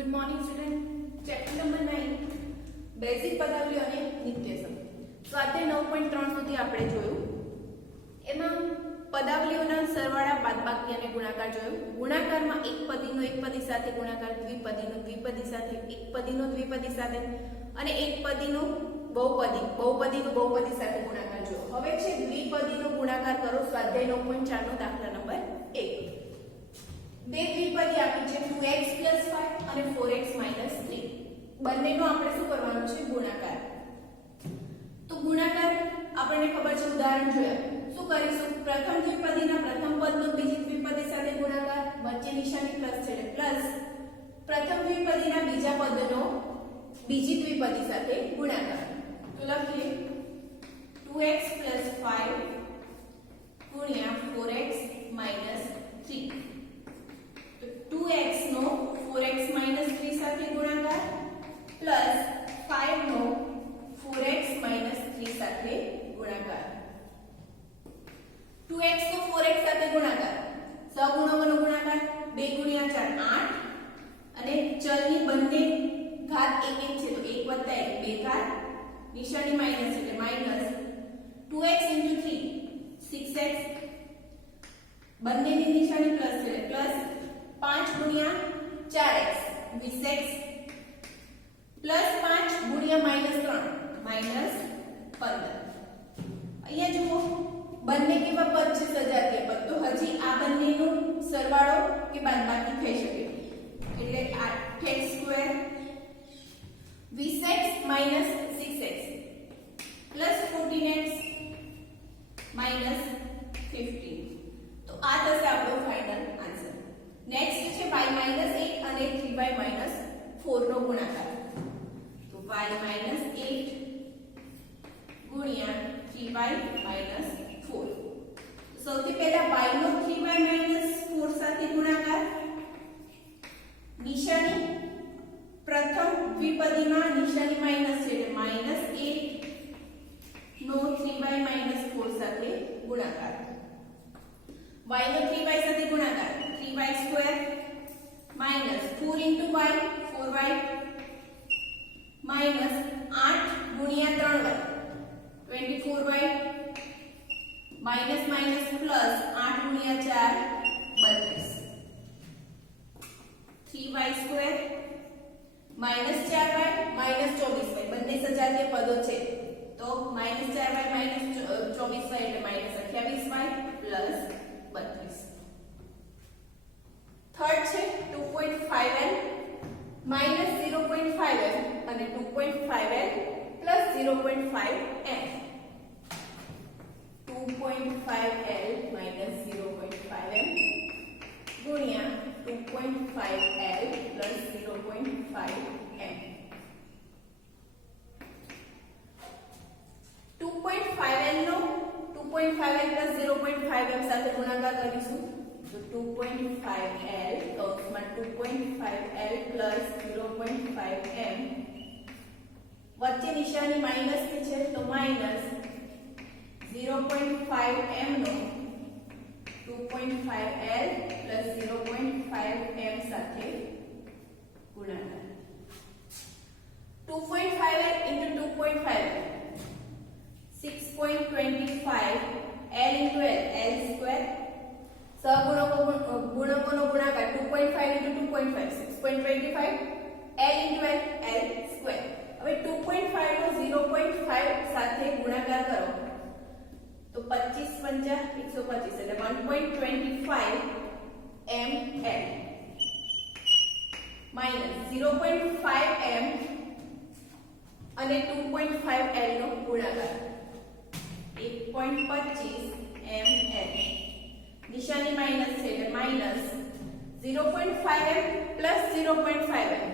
Good morning student. Chapter number 9 basic પદાવલીઓ અને નિત્યસમ. સ્વાધ્યાય 9.3 સુધી આપણે જોયું. એમાં પદાવલીઓના સરવાળા, બાદબાકી અને ગુણાકાર જોયું. ગુણાકારમાં એકપદીનો એકપદી સાથે ગુણાકાર, દ્વિપદીનો દ્વિપદી સાથે, એકપદીનો દ્વિપદી સાથે અને એકપદીનો બહુપદીનો બહુપદી સાથે ગુણાકાર જોયો. હવે છે દ્વિપદીનો ગુણાકાર કરો. સ્વાધ્યાય 9.4 નો દાખલા નંબર 1. બે દ્વિપદી આપી છે 2x 5 અને 4x 3. બંનેનો આપણે શું કરવાનું છે? ગુણાકાર. તો ગુણાકાર આપણને ખબર છે, ઉદાહરણ જોયા. શું કરીશું? પ્રથમ દ્વિપદીના પ્રથમ પદનો બીજી દ્વિપદી સાથે ગુણાકાર, વચ્ચે નિશાની પ્લસ છે એટલે પ્લસ. પ્રથમ દ્વિપદીના બીજા પદનો બીજી દ્વિપદી સાથે ગુણાકાર. તો લખીએ 2x 5 ગુણ્યા 4x 3. 2x નો 4x 3 સાથે ગુણાકાર પ્લસ 5 નો 4x 3 સાથે ગુણાકાર. 2x નો 4x સાથે ગુણાકાર, સહગુણકોનો ગુણાકાર 2 ગુણ્યા 4 8 અને ચલની બંને ઘાત એક એક છે તો 1 વત્તા 1 2 ઘાત, નિશાની માઈનસ એટલે માઈનસ 2x 3 6x, બંનેની નિશાની પ્લસ છે એટલે પ્લસ 5 ગુણ્યા 4x 20x પ્લસ 5 ગુણ્યા માઈનસ 3 માઈનસ 15. અહીંયા જુઓ બંને કેવા પદ છે? સજાતીય પદ. તો હજી આ બંનેનો સરવાળો કે બાદબાકી થઈ શકે એટલે 8x² 20x minus 6x plus 14x minus 15. તો આ થશે આપણો ફાઇનલ આન્સર. નેક્સ્ટ છે y - 8 અને 3y - 4 નો ગુણાકાર. તો y - 8 ગુણ્યા 3y - 4. સૌથી પહેલા y નો 3y - 4 સાથે ગુણાકાર. નિશાની પ્રથમ દ્વિપદીમાં નિશાની માઈનસ છે એટલે -8 નો 3y - 4 સાથે ગુણાકાર. y નો 3y સાથે ગુણાકાર 3y² minus 4 into y 4y minus 8 ગુણ્યા 3y 24y minus minus plus 8 ગુણ્યા 4 32 3y² minus 4y minus 24y બંને સજાતીય પદો છે તો minus 4y minus 24y એટલે minus 28y plus 32. થર્ડ છે 2.5l minus 0.5l અને 2.5l plus 0.5m. 2.5l minus 0.5m ગુણ્યા 2.5l plus 0.5m. 2.5l નો 2.5l plus 0.5m સાથે ગુણાકાર કરીશું. તો 2.5l કૌંસમાં 2.5l plus 0.5m વચ્ચે નિશાની માઈનસ ની છે તો માઈનસ 0.5m નો 2.5l plus 0.5m સાથે ગુણાકાર. 2.5l into 2.5l 6.25 l into l l square. સહગુણકોનો ગુણાકાર 2.5 into 2.5 6.25 l into l l square. હવે 2.5 નો 0.5 સાથે ગુણાકાર કરો તો 25 × 125 એટલે 1.25 ml minus 0.5m અને 2.5l નો ગુણાકાર 1.25 ml. નિશાની માઈનસ છે એટલે minus 0.5m plus 0.5m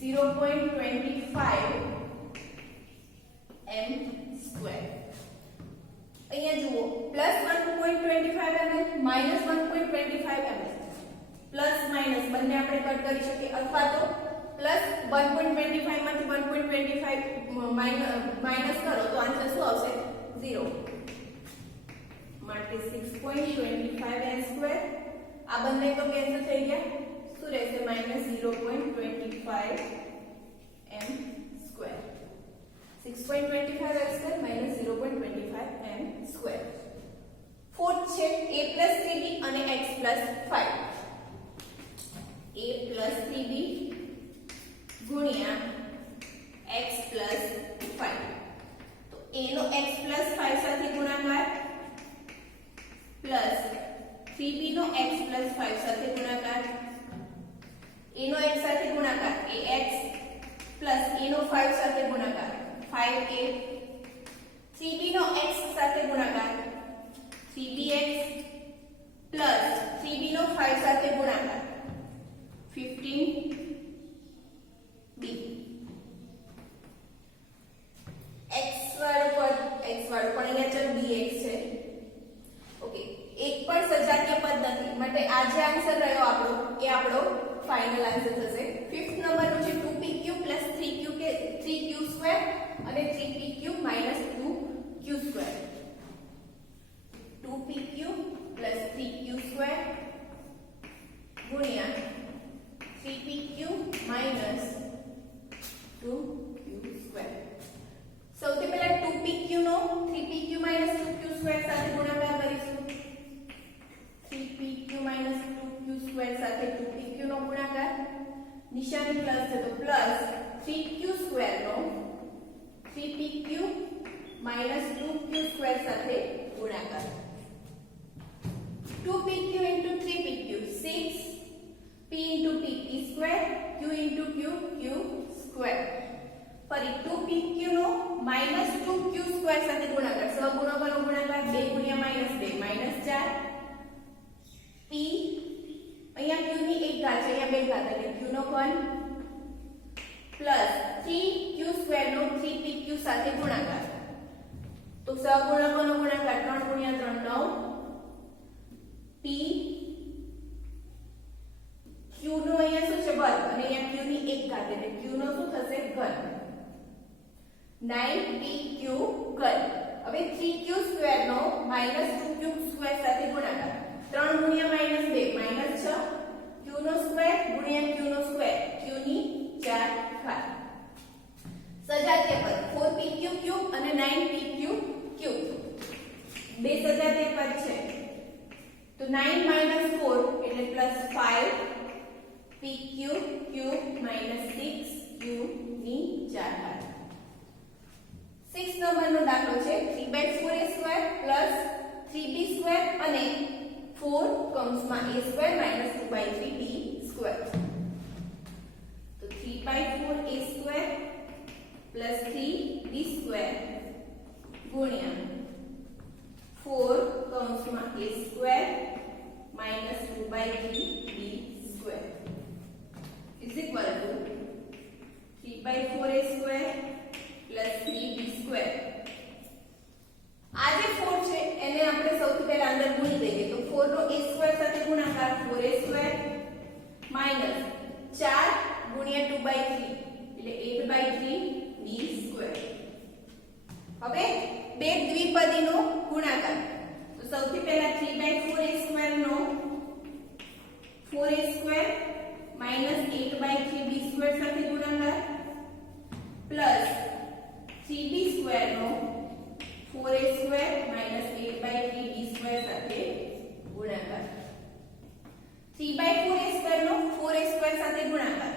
0.25m square. અહીંયા જુઓ plus 1.25 ml minus 1.25 ml plus minus બંને આપણે કટ કરી શકીએ અથવા તો પ્લસ 1.25 માંથી 1.25 માઈનસ કરો તો આન્સર શું આવશે? 0. માટે 6.25 n સ્ક્વેર. આ બંને તો કેન્સલ થઈ ગયા. શું શું રહેશે -0.25 m square 6.25 x square -0.25 m square. Fourth છે a + 3b અને x + 5. a + 3b ગુણ્યા x + 5. તો a નો x + 5 સાથે ગુણાકાર પ્લસ 3b નો x + 5 સાથે ગુણાકાર, a નો x સાથે ગુણાકાર ax પ્લસ a નો 5 સાથે ગુણાકાર 5a, 3b નો x સાથે ગુણાકાર 3bx પ્લસ 3b નો 5 સાથે ગુણાકાર 15b. x વાળું પણ અહીંયા ચલ bx છે. ઓકે, એક પણ સજાતીય પદ નથી માટે આ જે આન્સર રહ્યો આપણો એ આપણો ફાઇનલ આન્સર થશે. ફિફ્થ નંબરનું છે 2pq + 3q² અને 3pq - 2q². 2pq + 3q² ગુણ્યા 3pq - 2q². સૌથી પહેલા 2pq નો 3pq - 2q² સાથે ગુણાકાર કરીશું. 3pq - 2q² સાથે 2pq નો ગુણાકાર, નિશાની પ્લસ છે તો પ્લસ 3q² નો 3pq - 2q² સાથે ગુણાકાર. 2pq * 3pq 6p * p p², q * q q². ફરી 2pq નો -2q² સાથે ગુણાકાર, સહગુણકોનો ગુણાકાર 2 * -2 -4 p, અહીંયા q ની એક ઘાત છે, અહીંયા બે ઘાત એટલે q નો ઘન પ્લસ 3q² નો 3pq સાથે ગુણાકાર. તો સહગુણકોનો ગુણાકાર 3 * 3 9 p, q નો અહીંયા શું છે વર્ગ અને અહીંયા q ની એક ઘાત એટલે q નો શું થશે ઘન 9pq ઘન. હવે 3q² નો -2q² સાથે ગુણાકાર 3 * -2 -6 q નો સ્ક્વેર ગુણ્યા q નો સ્ક્વેર q ની 4 ઘાત. સજાતીય પદ 4pq³ અને 9pq³ બે સજાતીય પદ છે તો 9 - 4 એટલે +5pq³ - 6q ની 4 ઘાત. 6 નંબરનો દાખલો છે 3/4a² + 3b² અને 4 કૌંસમાં a² - 2/3b². તો 3/4a² + 3b² ગુણ્યા 4 કૌંસમાં a² - 2/3b² is equal to 3/4a² + 3b². આ જે 4 છે એને આપણે સૌથી પહેલા અંદર ગુણી દઈએ તો 4 નો a² સાથે ગુણાકાર 4a² - 4 ગુણ્યા 2/3 એટલે 8/3b². હવે બે દ્વિપદીનો ગુણાકાર તો સૌથી પહેલા 3/4a² નો 4a² - 8/3b² સાથે ગુણાકાર પ્લસ 3b² નો 4a² - 8/3b² સાથે ગુણાકાર. 3/4a² નો 4a² સાથે ગુણાકાર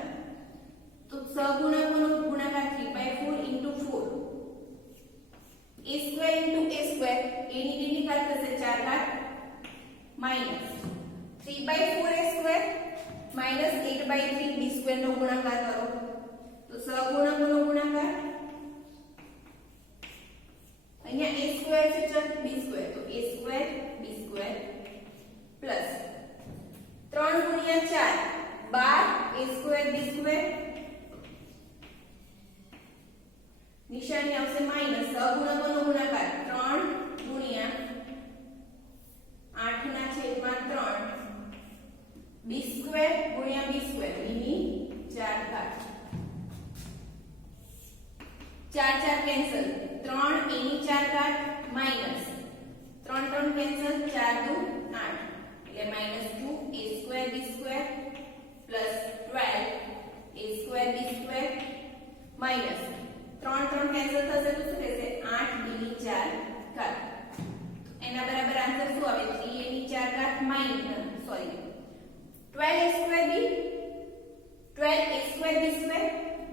તો સહગુણકોનો ગુણાકાર 3/4 * 4 a² * a² a ની કેટલી ઘાત થશે 4 ઘાત માઈનસ 3/4a² - 8/3b² નો ગુણાકાર કરો તો સહગુણકોનો ગુણાકાર અહીંયા a² છે ચલ b² તો a² b² પ્લસ 3 ગુણ્યા 4 12 a² b² નિશાની આવશે માઈનસ સહગુણકોનો ગુણાકાર 3 ગુણ્યા 8 ના છેદમાં 3 b² ગુણ્યા b² ની 4 ઘાત 4 4 કેન્સલ 3 a ની 4 ઘાત માઈનસ 3 3 કેન્સલ 4 2 8 એટલે -2 a² b² plus 12a square b 12a square b square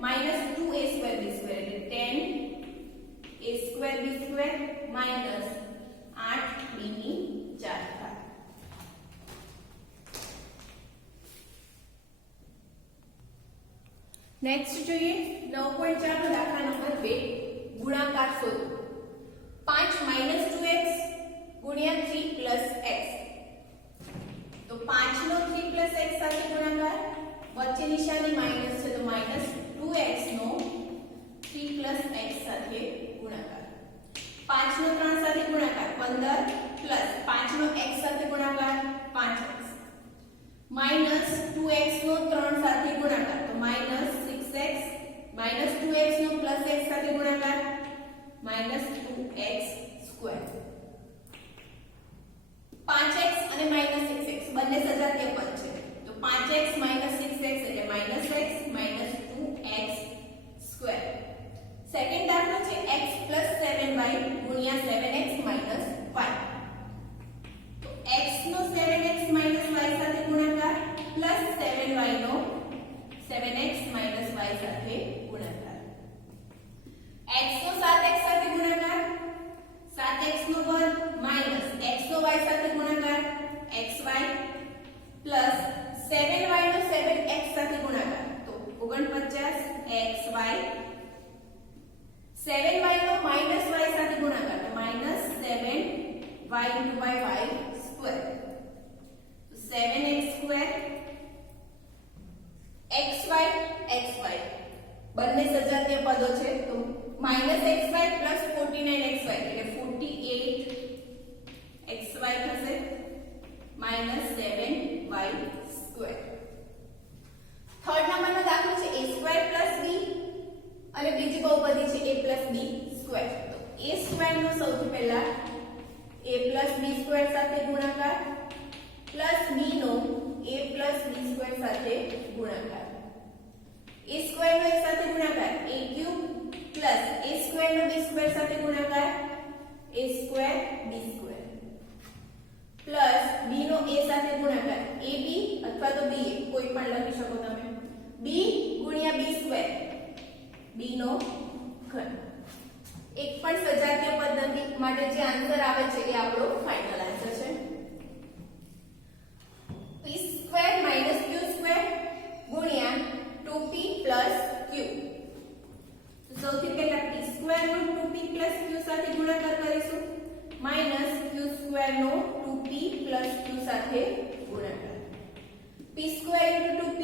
minus 2a square b square એટલે 10a square b square minus 8b ની 4 ઘાત. નેક્સ્ટ જોઈએ 9.4 નો દાખલા નંબર 2 ગુણાકાર શોધો. 5 minus 2x ગુણ્યા 3 plus x. તો 5 નો 3 plus x સાથે ગુણાકાર, વચ્ચે નિશાની માઈનસ છે તો માઈનસ 2x નો 3 plus x સાથે ગુણાકાર. 5 નો 3 સાથે ગુણાકાર 15 plus 5 નો x સાથે ગુણાકાર 5x minus 2x નો 3 સાથે ગુણાકાર તો minus 6x minus 2x નો plus x સાથે ગુણાકાર minus 2x square. 5x અને minus 6x બંને સજાતીય પદ છે તો 5x minus 6x એટલે minus x minus 2x square. Second દાખલો છે x plus 7y ગુણ્યા 7x minus 5. તો x નો 7x minus y સાથે ગુણાકાર plus 7y નો 7x minus y સાથે ગુણાકાર. x નો 7x સાથે ગુણાકાર 7x નો વર્ગ minus x નો y સાથે ગુણાકાર xy plus 7y નો 7x સાથે ગુણાકાર તો 49xy 7y નો minus y સાથે ગુણાકાર તો minus 7y into y square. તો 7x square xy xy બંને સજાતીય પદો છે તો minus xy plus 49xy એટલે 48xy થશે minus 7y square. થર્ડ નંબરનો દાખલો છે a square plus b અને બીજી બહુપદી છે a plus b square. તો a square નો સૌથી પહેલા a plus b square સાથે ગુણાકાર plus b no a plus b square સાથે ગુણાકાર. a square નો એક સાથે ગુણાકાર a cube plus a square no b square સાથે ગુણાકાર a square b square plus b no a સાથે ગુણાકાર ab અથવા તો ba કોઈ પણ લખી શકો તમે b ગુણ્યા b square b નો ઘન. એક પણ સજાતીય પદ્ધતિ માટે જે આન્સર આવે છે એ આપણો ફાઇનલ આન્સર છે. p square minus q square ગુણ્યા 2p plus q. તો સૌથી પહેલા p square નો 2p plus q સાથે ગુણાકાર કરીશું minus q square નો 2p plus q સાથે ગુણાકાર. p square into 2p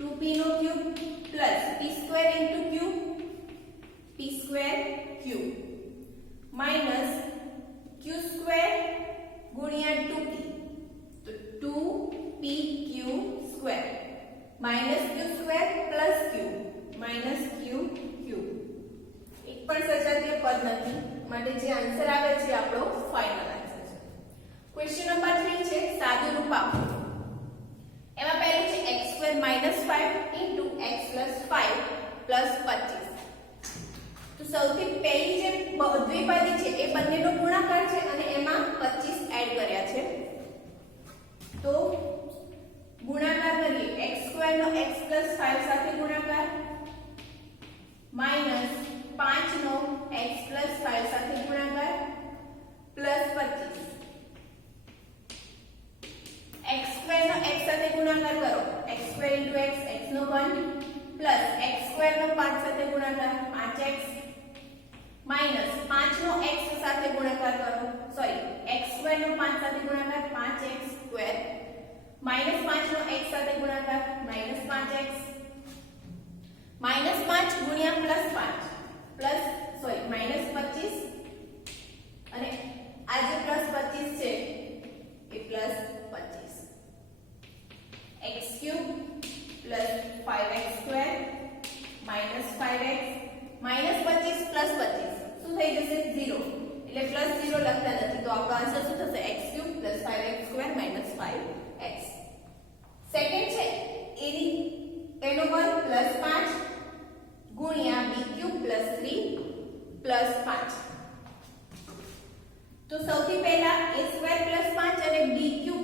2p નો cube plus p square into q p square cube minus q square ગુણ્યા 2p તો 2pq square minus q square plus q minus q cube. એક પણ સજાતીય પદ નથી માટે જે આન્સર આવે છે આપણો ફાઇનલ આન્સર છે. ક્વેશ્ચન નંબર 3 છે સાદું રૂપ આપો. એમાં પહેલું છે x square minus 5 into x plus 5 plus 25. તો સૌથી પહેલી જે દ્વિપદી છે એ બંનેનો ગુણાકાર છે અને એમાં 25 એડ કર્યા છે તો ગુણાકાર કરીએ x square નો x plus 5 સાથે ગુણાકાર minus 5 નો x plus 5 સાથે ગુણાકાર plus 25 x square નો x સાથે ગુણાકાર કરો x square into x x નો ઘન plus x square નો 5 સાથે ગુણાકાર 5x minus 5 નો x સાથે ગુણાકાર કરો સોરી x square નો 5 સાથે ગુણાકાર 5x square minus 5 નો x સાથે ગુણાકાર minus 5x minus 5 ગુણ્યા plus 5 plus સોરી minus 25 અને આ જે plus 25 છે એ plus 25 x cube plus 5x square minus 5x minus 25 plus 25 શું થઈ જશે 0 એટલે plus 0 લખતા નથી તો આપણો આન્સર શું થશે x cube plus 5x square minus 5x. Second છે એનો વર્ગ plus 5 ગુણ્યા b cube plus 3 plus 5. તો સૌથી પહેલા a square plus 5 અને b cube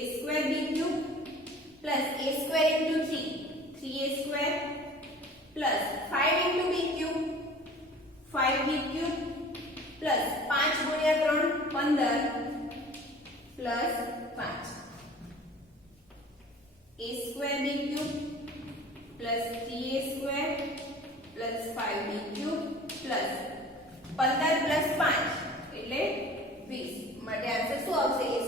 a square b cube plus a square into 3 3a square plus 5 into b cube 5b cube plus 5 ગુણ્યા 3 15 plus 5 a square b cube plus 3a square plus 5b cube plus 15 plus 5 એટલે 20 માટે answer શું આવશે? a